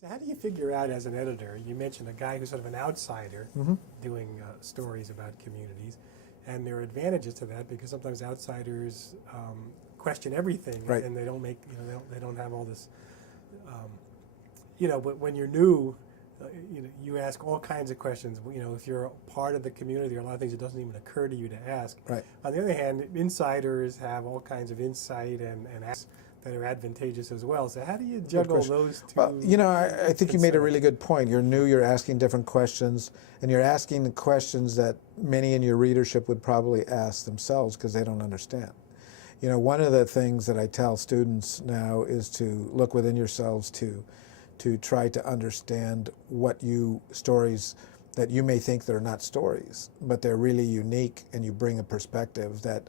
So how do you figure out as an editor, you mentioned a guy who's sort of an outsider doing stories about communities, and there are advantages to that because sometimes outsiders question everything Right. and they don't make, they don't have all this, but when you're new, you ask all kinds of questions. If you're part of the community, there are a lot of things that doesn't even occur to you to ask. Right. On the other hand, insiders have all kinds of insight and asks that are advantageous as well. So how do you juggle those two? Well, I think you made a really good point. You're new, you're asking different questions, and you're asking the questions that many in your readership would probably ask themselves because they don't understand. One of the things that I tell students now is to look within yourselves to try to understand stories that you may think they're not stories, but they're really unique, and you bring a perspective that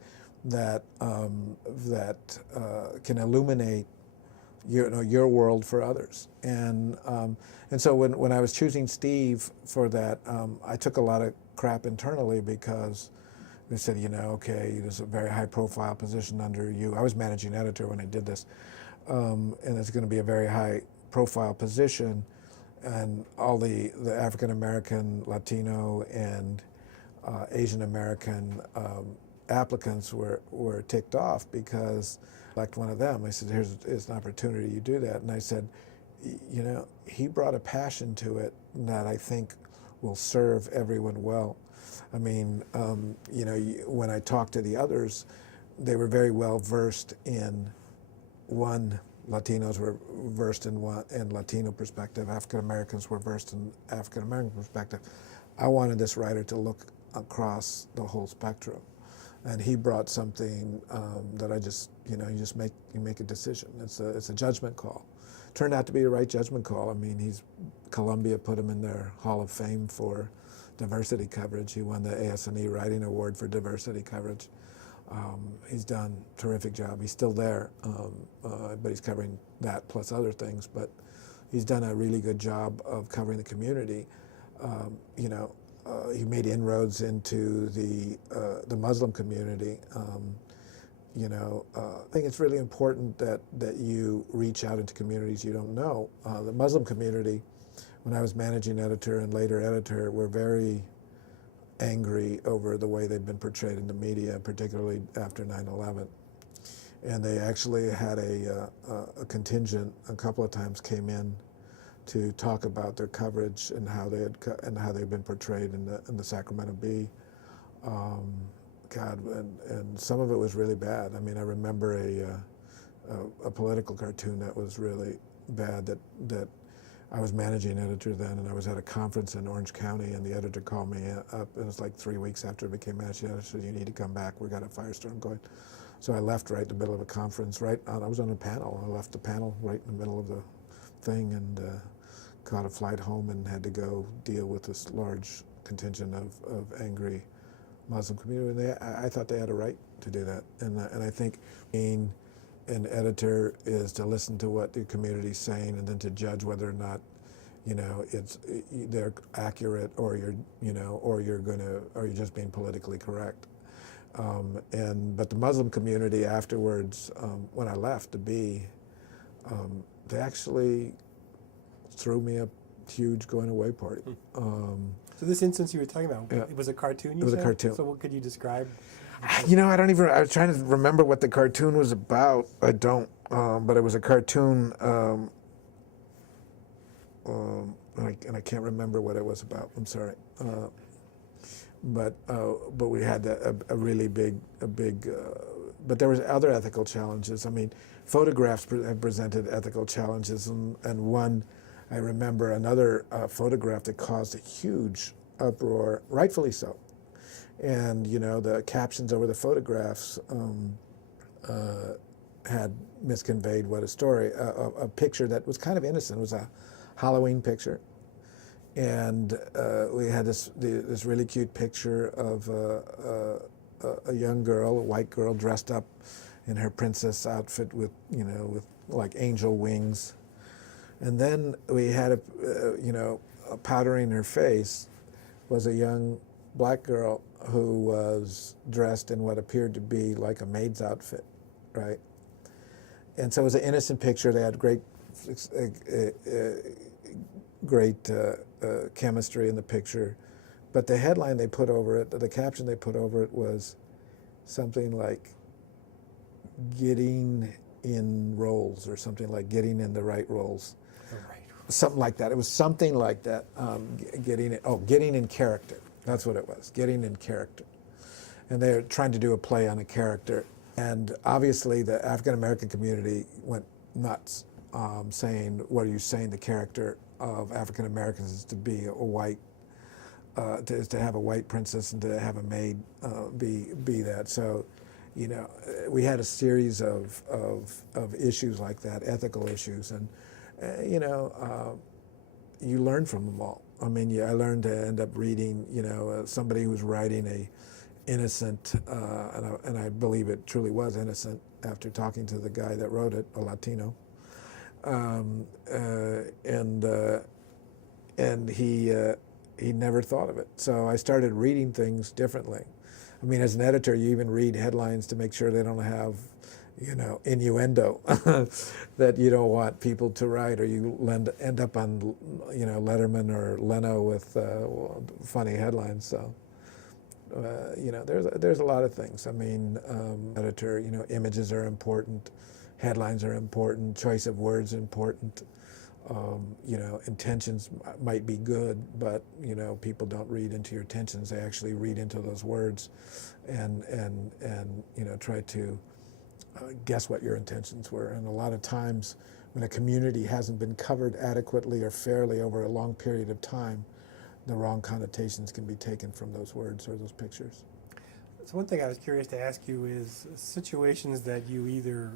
can illuminate your world for others. And so when I was choosing Steve for that, I took a lot of crap internally because they said, okay, there's a very high profile position under you. I was managing editor when I did this, and it's going to be a very high profile position, and all the African American, Latino, and Asian American applicants were ticked off because, like one of them, I said, here's an opportunity, you do that. And I said, he brought a passion to it that I think will serve everyone well. I mean, when I talked to the others, they were very well versed in Latinos were versed in Latino perspective, African Americans were versed in African American perspective. I wanted this writer to look across the whole spectrum. And he brought something that I just, you make a decision. It's a judgment call. Turned out to be the right judgment call. I mean, Columbia put him in their Hall of Fame for diversity coverage. He won the AS&E Writing Award for diversity coverage. He's done a terrific job. He's still there, but he's covering that plus other things. But he's done a really good job of covering the community. He made inroads into the Muslim community. I think it's really important that you reach out into communities you don't know. The Muslim community, when I was managing editor and later editor, were very angry over the way they've been portrayed in the media, particularly after 9/11. And they actually had a contingent a couple of times came in to talk about their coverage and how they'd been portrayed in the Sacramento Bee. And some of it was really bad. I mean, I remember a political cartoon that was really bad that I was managing editor then, and I was at a conference in Orange County, and the editor called me up, and it was like 3 weeks after I became managing editor, said, you need to come back, we got a firestorm going. So I left right in the middle of a conference, I was on a panel, I left the panel right in the middle of the thing, and caught a flight home and had to go deal with this large contingent of angry Muslim community. And I thought they had a right to do that. And I think being an editor is to listen to what the community's saying and then to judge whether or not they're accurate or you're just being politically correct. But the Muslim community afterwards, when I left to be, they actually threw me a huge going away party. So this instance you were talking about, Yeah. it was a cartoon, It was a cartoon. So what could you describe? I was trying to remember what the cartoon was about. I don't, but it was a cartoon, and I can't remember what it was about. I'm sorry. But we had a really big, but there was other ethical challenges. I mean, photographs have presented ethical challenges, and one, I remember another photograph that caused a huge uproar, rightfully so. And the captions over the photographs had misconveyed what a story, a picture that was kind of innocent. It was a Halloween picture, and we had this really cute picture of a young girl, a white girl, dressed up in her princess outfit with like angel wings, and then we had a powdering her face was a young black girl who was dressed in what appeared to be like a maid's outfit, right? And so it was an innocent picture. They had great, great chemistry in the picture. But the headline they put over it, the caption they put over it was something like getting in roles, or something like getting in the right roles. Right. Something like that. It was something like that. Getting in character. That's what it was. Getting in character. And they're trying to do a play on a character. And obviously the African American community went nuts, saying, what are you saying the character of African Americans is to be a white, to have a white princess and to have a maid be that. So, you know, we had a series of issues like that, ethical issues, and you know, you learn from them all. I mean, I learned to end up reading, you know, somebody who was writing a innocent, and I believe it truly was innocent after talking to the guy that wrote it, a Latino, and he never thought of it. So I started reading things differently. I mean, as an editor, you even read headlines to make sure they don't have, you know, innuendo that you don't want people to write, or you end up on, you know, Letterman or Leno with funny headlines. So, you know, there's a lot of things. I mean, editor, you know, images are important, headlines are important, choice of words important. You know, intentions might be good, but, you know, people don't read into your intentions. They actually read into those words and you know, try to guess what your intentions were. And a lot of times when a community hasn't been covered adequately or fairly over a long period of time, the wrong connotations can be taken from those words or those pictures. So one thing I was curious to ask you is situations that you either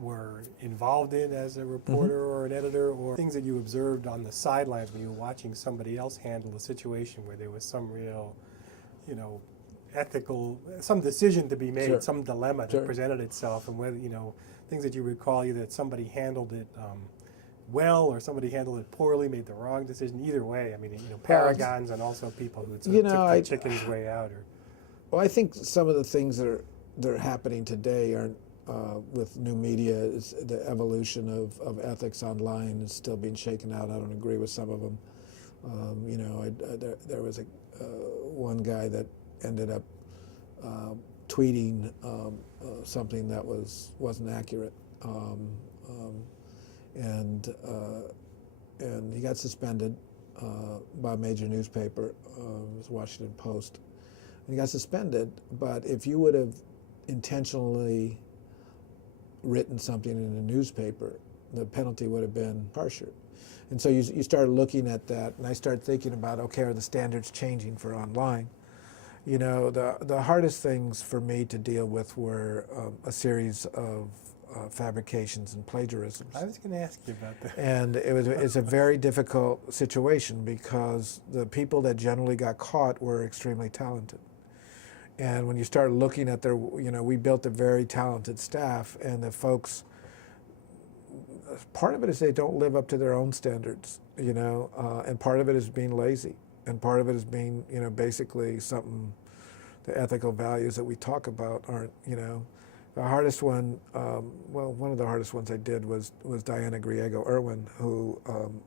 were involved in as a reporter or an editor, or things that you observed on the sidelines when you were watching somebody else handle a situation where there was some real, you know, some decision to be made, Sure. some dilemma that presented itself, and whether, you know, things that you recall either that somebody handled it well or somebody handled it poorly, made the wrong decision. Either way, I mean, you know, paragons and also people who sort of took the chicken's way out. Well, I think some of the things that are happening today are with new media, is the evolution of ethics online is still being shaken out. I don't agree with some of them. You know, there was one guy that ended up tweeting something that wasn't accurate, and he got suspended by a major newspaper. It was Washington Post. He got suspended, but if you would have intentionally written something in a newspaper, the penalty would have been harsher. And so you start looking at that, and I start thinking about, okay, are the standards changing for online? You know, the hardest things for me to deal with were a series of fabrications and plagiarisms. I was going to ask you about that. And it's a very difficult situation because the people that generally got caught were extremely talented. And when you start looking at you know, we built a very talented staff, and the folks, part of it is they don't live up to their own standards, you know, and part of it is being lazy, and part of it is being, you know, basically something, the ethical values that we talk about aren't, you know. The hardest one, well, one of the hardest ones I did was Diana Griego Irwin, who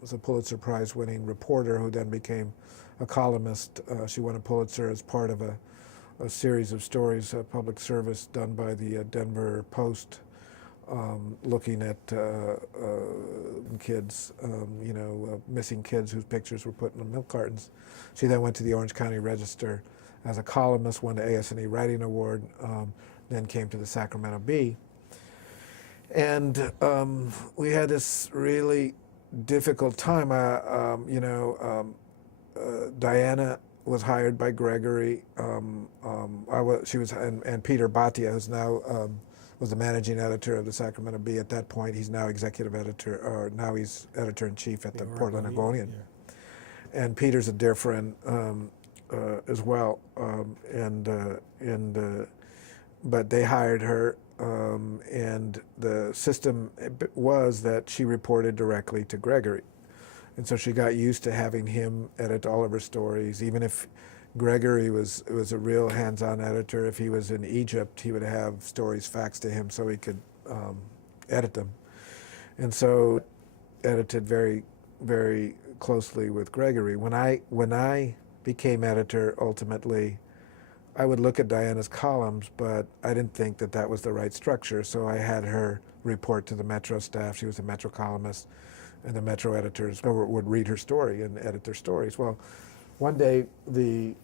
was a Pulitzer Prize winning reporter who then became a columnist. She won a Pulitzer as part of a series of stories, public service done by the Denver Post, looking at kids, you know, missing kids whose pictures were put in the milk cartons. She then went to the Orange County Register as a columnist, won the AS&E Writing Award, then came to the Sacramento Bee. And we had this really difficult time. You know, Diana was hired by Gregory. She was, and Peter Bhatia, who's now was the managing editor of the Sacramento Bee at that point. He's now executive editor, or now he's editor-in-chief at the Portland Oregonian. Yeah. And Peter's a dear friend as well. But they hired her, and the system was that she reported directly to Gregory. And so she got used to having him edit all of her stories. Even if Gregory was a real hands-on editor, if he was in Egypt, he would have stories faxed to him so he could edit them. And so edited very, very closely with Gregory. When I became editor, ultimately, I would look at Diana's columns, but I didn't think that that was the right structure. So I had her report to the Metro staff. She was a Metro columnist, and the Metro editors would read her story and edit their stories. Well, one day the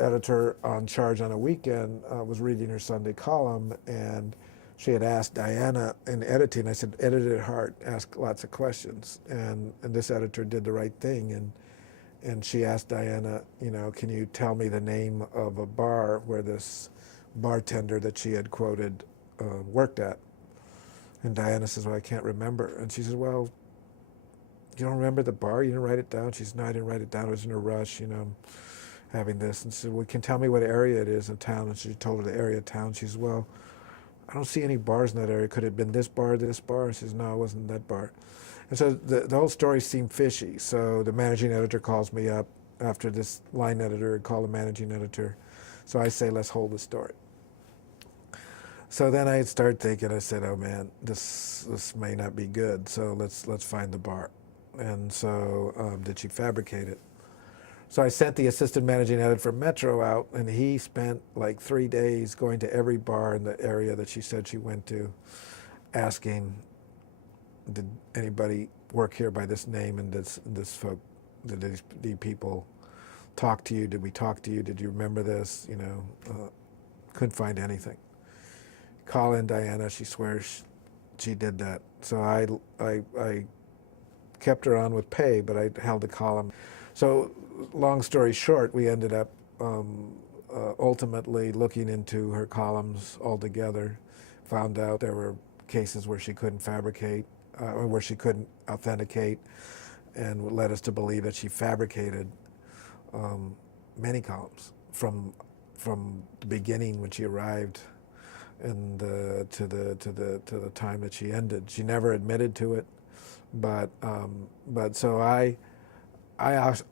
editor on charge on a weekend was reading her Sunday column, and she had asked Diana in editing. I said, edit it hard, ask lots of questions. And this editor did the right thing. And she asked Diana, you know, can you tell me the name of a bar where this bartender that she had quoted worked at? And Diana says, well, I can't remember. And she says, well, you don't remember the bar? You didn't write it down? She says, no, I didn't write it down. I was in a rush, you know, having this. And she said, well, can you tell me what area it is in town? And she told her the area of town. She says, well, I don't see any bars in that area. Could it have been this bar, this bar? And she says, no, it wasn't that bar. And so the whole story seemed fishy. So the managing editor calls me up after this line editor had called the managing editor. So I say, let's hold the story. So then I started thinking, I said, oh man, this may not be good. So let's find the bar. And so did she fabricate it? So I sent the assistant managing editor for Metro out, and he spent like 3 days going to every bar in the area that she said she went to, asking, did anybody work here by this name, and did these people talk to you? Did we talk to you? Did you remember this? You know, couldn't find anything. Call in Diana, she swears she did that. So I kept her on with pay, but I held the column. So long story short, we ended up ultimately looking into her columns altogether, found out there were cases where she couldn't fabricate, or where she couldn't authenticate, and led us to believe that she fabricated many columns from the beginning when she arrived and to the time that she ended. She never admitted to it, but so I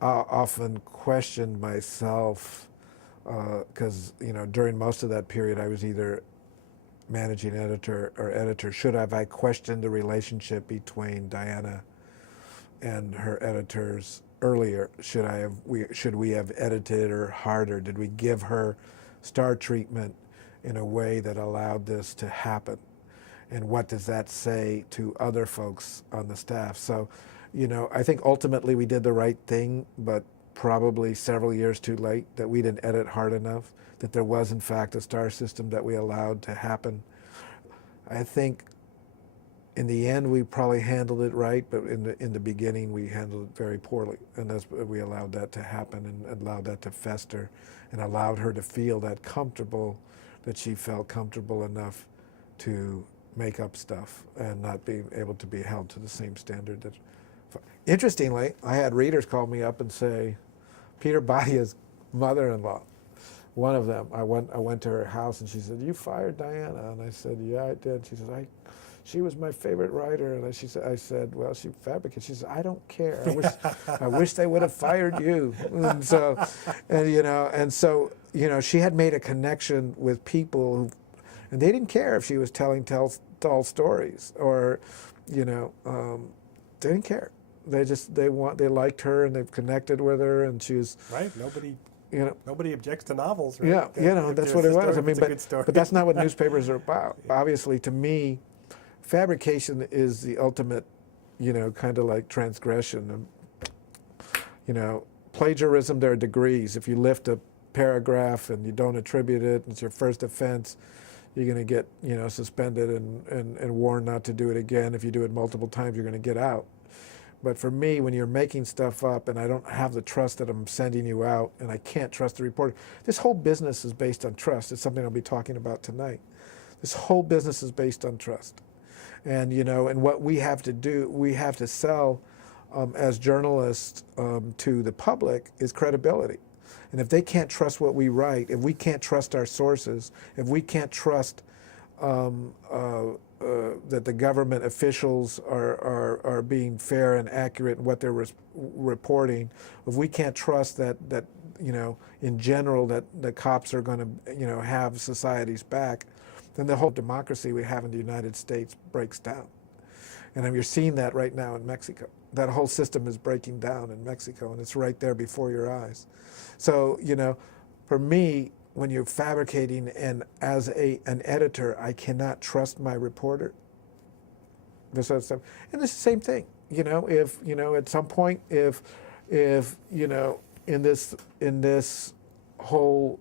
often questioned myself because you know during most of that period I was either managing editor or editor. Should have I questioned the relationship between Diana and her editors earlier? Should we have edited her harder? Did we give her star treatment in a way that allowed this to happen? And what does that say to other folks on the staff? So, you know, I think ultimately we did the right thing, but probably several years too late, that we didn't edit hard enough, that there was in fact a star system that we allowed to happen. I think in the end we probably handled it right, but in the beginning we handled it very poorly, and we allowed that to happen and allowed that to fester and allowed her to feel that comfortable, that she felt comfortable enough to make up stuff and not being able to be held to the same standard. That, interestingly, I had readers call me up and say, Peter Badia's mother-in-law, one of them, I went to her house and she said, you fired Diana? And I said, yeah, I did. She said, she was my favorite writer. And I said, well, she fabricated. She said, I don't care. I wish they would have fired you. And so, she had made a connection with people who, and they didn't care if she was telling tall stories or, they didn't care. They liked her and they've connected with her, and she was right. Nobody objects to novels, right? Yeah, that's what it was. I mean, but that's not what newspapers are about. Yeah. Obviously, to me, fabrication is the ultimate, kind of like transgression. Plagiarism, there are degrees. If you lift a paragraph and you don't attribute it, it's your first offense, you're going to get, suspended and warned not to do it again. If you do it multiple times, you're going to get out. But for me, when you're making stuff up and I don't have the trust that I'm sending you out and I can't trust the reporter, this whole business is based on trust. It's something I'll be talking about tonight. This whole business is based on trust. And, and what we have to do, we have to sell as journalists to the public is credibility. And if they can't trust what we write, if we can't trust our sources, if we can't trust that the government officials are being fair and accurate in what they're reporting, if we can't trust that in general that the cops are going to have society's back, then the whole democracy we have in the United States breaks down. And you're seeing that right now in Mexico. That whole system is breaking down in Mexico, and it's right there before your eyes. So, for me, when you're fabricating, and as an editor, I cannot trust my reporter. This sort of stuff. And it's the same thing. If at some point, if in this whole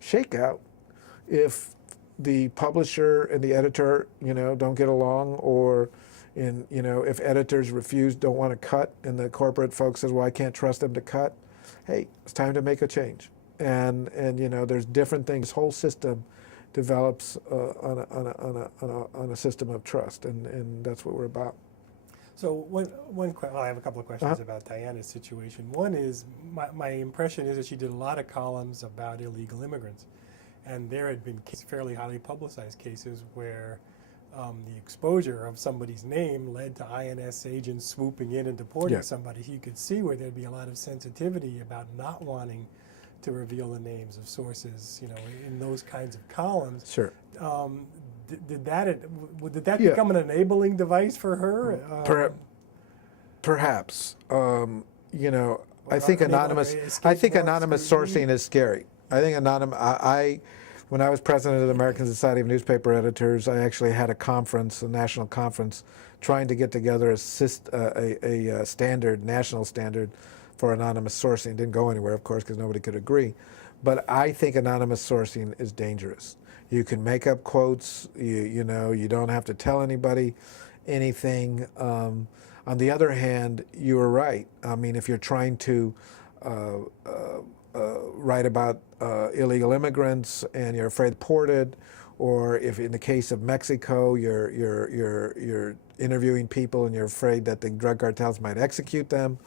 shakeout, if the publisher and the editor, don't get along, or if editors don't want to cut, and the corporate folks says, well, I can't trust them to cut. Hey, it's time to make a change. And there's different things. This whole system develops on a system of trust, and that's what we're about. So I have a couple of questions about Diana's situation. One is, my impression is that she did a lot of columns about illegal immigrants, and there had been fairly highly publicized cases where the exposure of somebody's name led to INS agents swooping in and deporting somebody. You could see where there'd be a lot of sensitivity about not wanting to reveal the names of sources, in those kinds of columns. Sure. Did that become an enabling device for her? Perhaps. I think anonymous sourcing is scary. I think when I was president of the American Society of Newspaper Editors, I actually had a national conference, trying to get together a national standard for anonymous sourcing. Didn't go anywhere, of course, because nobody could agree. But I think anonymous sourcing is dangerous. You can make up quotes. You don't have to tell anybody anything. On the other hand, you are right. I mean, if you're trying to write about illegal immigrants and you're afraid deported, or if in the case of Mexico, you're interviewing people and you're afraid that the drug cartels might execute them,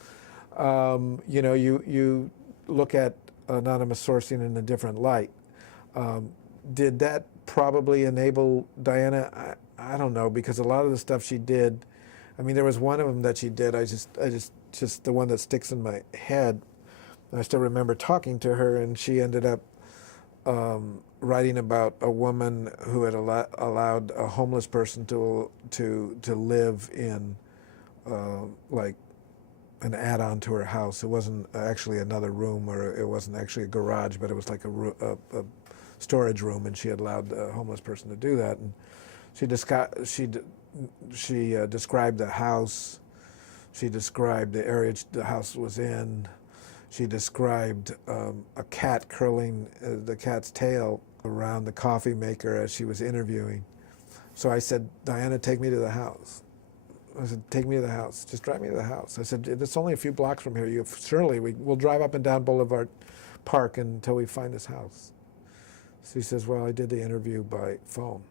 you look at anonymous sourcing in a different light. Did that probably enable Diana? I don't know, because a lot of the stuff she did, I mean, there was one of them that she did, I just the one that sticks in my head. I still remember talking to her, and she ended up writing about a woman who had allowed a homeless person to live in like an add-on to her house. It wasn't actually another room, or it wasn't actually a garage, but it was like a storage room, and she had allowed the homeless person to do that. And she described the house. She described the area the house was in. She described a cat curling the cat's tail around the coffee maker as she was interviewing. So I said, Diana, take me to the house. I said, take me to the house. Just drive me to the house. I said, it's only a few blocks from here. We'll drive up and down Boulevard Park until we find this house. So he says, well, I did the interview by phone.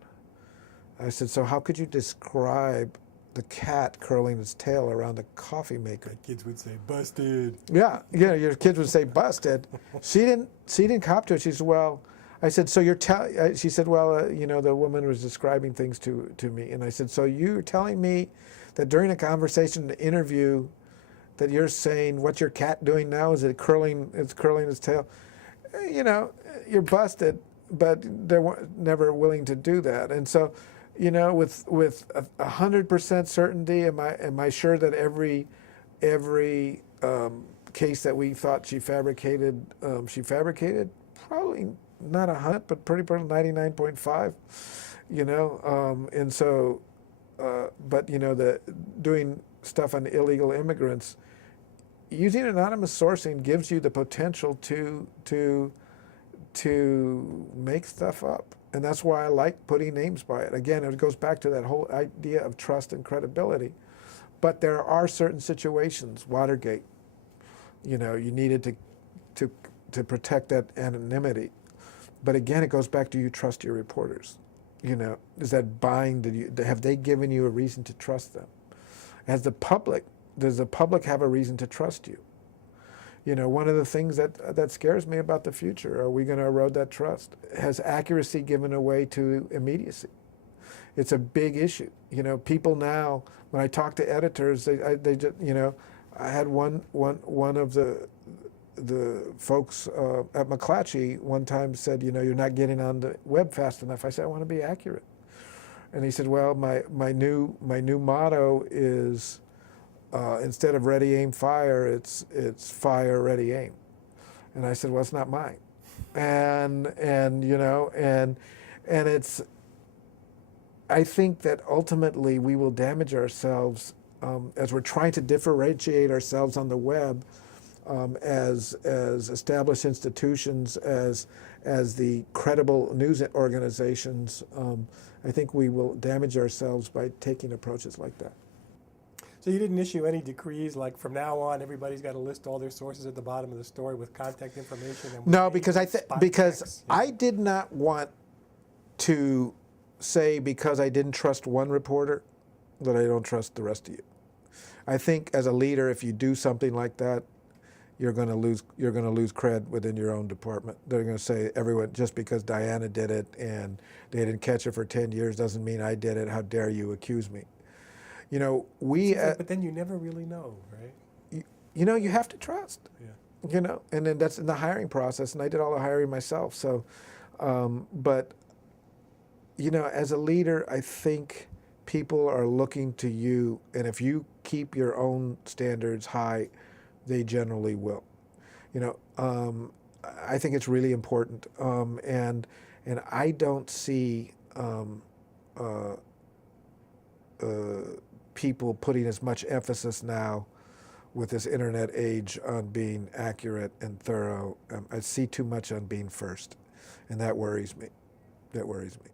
I said, so how could you describe the cat curling its tail around the coffee maker? My kids would say, busted. Yeah, your kids would say, busted. She didn't cop to it. She said, well, I said, so she said, well, the woman was describing things to me. And I said, so you're telling me that during a conversation, the interview, that you're saying, what's your cat doing now? Is it curling its tail? You're busted, but they're never willing to do that. And so, with 100% certainty, am I sure that every case that we thought she fabricated? Probably not 100, but pretty 99.5. And so, but the doing stuff on illegal immigrants, using anonymous sourcing gives you the potential to make stuff up. And that's why I like putting names by it. Again, it goes back to that whole idea of trust and credibility. But there are certain situations, Watergate, you needed to protect that anonymity. But again, it goes back to, you trust your reporters. Is that have they given you a reason to trust them? Does the public have a reason to trust you? One of the things that scares me about the future, are we going to erode that trust? Has accuracy given away to immediacy? It's a big issue. People now, when I talk to editors, they just, I had one of the folks at McClatchy one time said, you're not getting on the web fast enough. I said, I want to be accurate. And he said, well, my new motto is instead of ready, aim, fire, it's fire, ready, aim. And I said, well, it's not mine. And you know, and it's, I think that ultimately we will damage ourselves as we're trying to differentiate ourselves on the web as established institutions, as the credible news organizations. I think we will damage ourselves by taking approaches like that. So you didn't issue any decrees like from now on everybody's got to list all their sources at the bottom of the story with contact information? And No, because because checks, I did not want to say because I didn't trust one reporter that I don't trust the rest of you. I think as a leader, if you do something like that, you're going to lose cred within your own department. They're going to say everyone, just because Diana did it and they didn't catch her for 10 years doesn't mean I did it. How dare you accuse me? You know, but then you never really know, right? You know, you have to trust. Yeah. You know, and then that's in the hiring process, and I did all the hiring myself. So, but you know, as a leader, I think people are looking to you, and if you keep your own standards high, they generally will. You know, I think it's really important, and I don't see people putting as much emphasis now with this internet age on being accurate and thorough. I see too much on being first, and that worries me. That worries me.